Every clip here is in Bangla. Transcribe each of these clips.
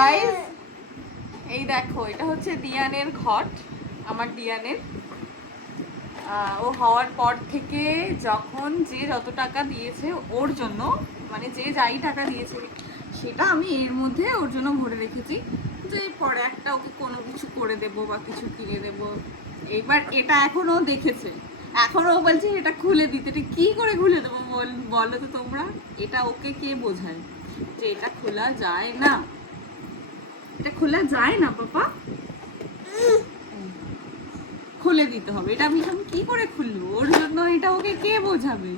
গাইস এই দেখো, এটা হচ্ছে দিয়ানের ঘট, আমার দিয়ানের। ও হওয়ার পর থেকে যখন যে যত টাকা দিয়েছে ওর জন্য, মানে যে যাই টাকা দিয়েছে সেটা আমি এর মধ্যে ওর জন্য ভরে রেখেছি, যে পরে একটা ওকে কোনো কিছু করে দেব বা কিছু কিনে দেব। এইবার এটা এখনো দেখেছে, এখনো ও বলছে এটা খুলে দিতে। এটা কি করে খুলে দেবো বলো তো তোমরা? এটা ওকে কে বোঝায় যে এটা খোলা যায় না? এটা খোলা যায় না পাপা, খুলে দিতে হবে। এটা আমি কি করে খুলবো ওর জন্য? এটা ওকে কে বোঝাবে?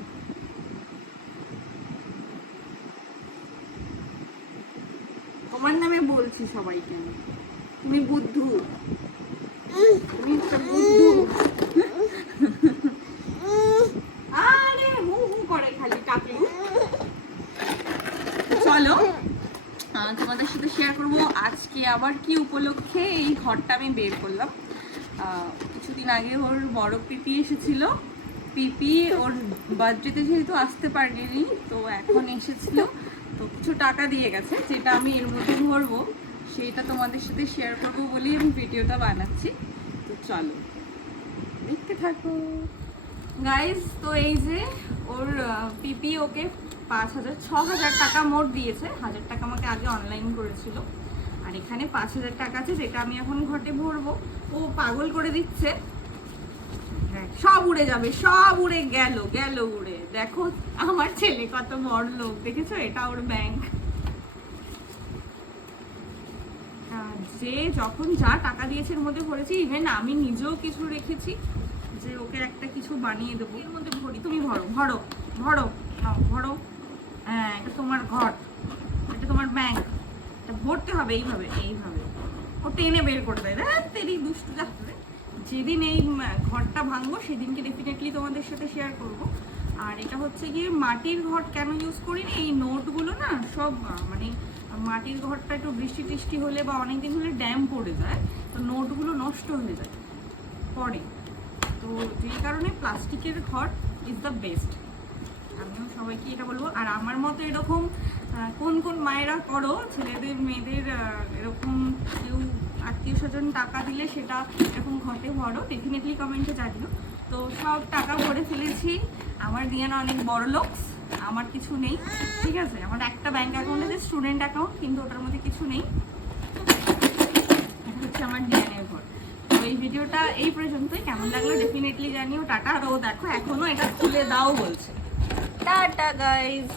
তোমার নামে বলছি সবাইকে, তুমি বুদ্ধু, তুমি একটা বুদ্ধু। আরে হু হু করে খালি টাকলু। চলো তোমাদের সাথে শেয়ার করব আজকে আবার কি উপলক্ষে এই ঘরটা আমি বের করলাম। কিছুদিন আগে ওর বড় পিপি এসেছিল। পিপি ওর বার্থডেতে যেহেতু আসতে পারেনি, তো এখন এসেছিল, তো কিছু টাকা দিয়ে গেছে, যেটা আমি এর মধ্যে ভরবো সেটা তোমাদের সাথে শেয়ার করবো বলেই আমি ভিডিওটা বানাচ্ছি। তো চলো দেখতে থাকো গাইজ। তো এই যে ওর পিপি ওকে 6,000 টাকা মোট দিয়েছে। 1,000 টাকা আমাকে আগে অনলাইন করেছিল, আর এখানে 5,000 টাকা আছে, যেটা আমি এখন ঘটে ভরবো। ও পাগল করে দিচ্ছে, সব উড়ে যাবে, সব উড়ে গেল গেল উড়ে। দেখো আমার ছেলে কত বড় লোক, দেখেছো? এটা ওর ব্যাংক। যে যখন যা টাকা দিয়েছে এর মধ্যে ভরেছি, ইভেন আমি নিজেও কিছু রেখেছি যে ওকে একটা কিছু বানিয়ে দেবো। এর মধ্যে ভরি, তুমি ভরো ভরো ভরো, নাও ভরো। হ্যাঁ, এটা তোমার ঘর, এটা তোমার ব্যাংক, এটা ভরতে হবে এইভাবে এইভাবে। ও টেনে বের করে দেয়, তেরি দুষ্টু যা। যেদিন এই ঘরটা ভাঙবো সেদিনকে ডেফিনেটলি তোমাদের সাথে শেয়ার করব। আর এটা হচ্ছে গিয়ে মাটির ঘট কেন ইউজ করি না, এই নোটগুলো না সব মানে মাটির ঘরটা একটু বৃষ্টি টিষ্টি হলে বা অনেকদিন হলে ড্যাম পড়ে যায়, তো নোটগুলো নষ্ট হয়ে যায় পরে। তো যেই কারণে প্লাস্টিকের ঘর ইজ দ্য বেস্ট, আমিও সবাইকে এটা বলবো। আর আমার মতো এরকম কোন কোন মায়েরা করো, ছেলেদের মেয়েদের এরকম কেউ আত্মীয় স্বজন টাকা দিলে সেটা এরকম ঘটে ভরো, ডেফিনেটলি কমেন্টে জানিও। তো সব টাকা ভরে ফেলেছি। আমার দিয়ানা অনেক বড় লোক, আমার কিছু নেই, ঠিক আছে? আমার একটা ব্যাংক অ্যাকাউন্ট আছে, স্টুডেন্ট অ্যাকাউন্ট, কিন্তু ওটার মধ্যে কিছু নেই। এটা হচ্ছে আমার দিয়ানের ঘর। তো এই ভিডিওটা এই পর্যন্তই। কেমন লাগলো ডেফিনেটলি জানিও। টাটা। আর ও দেখো এখনো এটা খুলে দাও বলছে। Tata guys.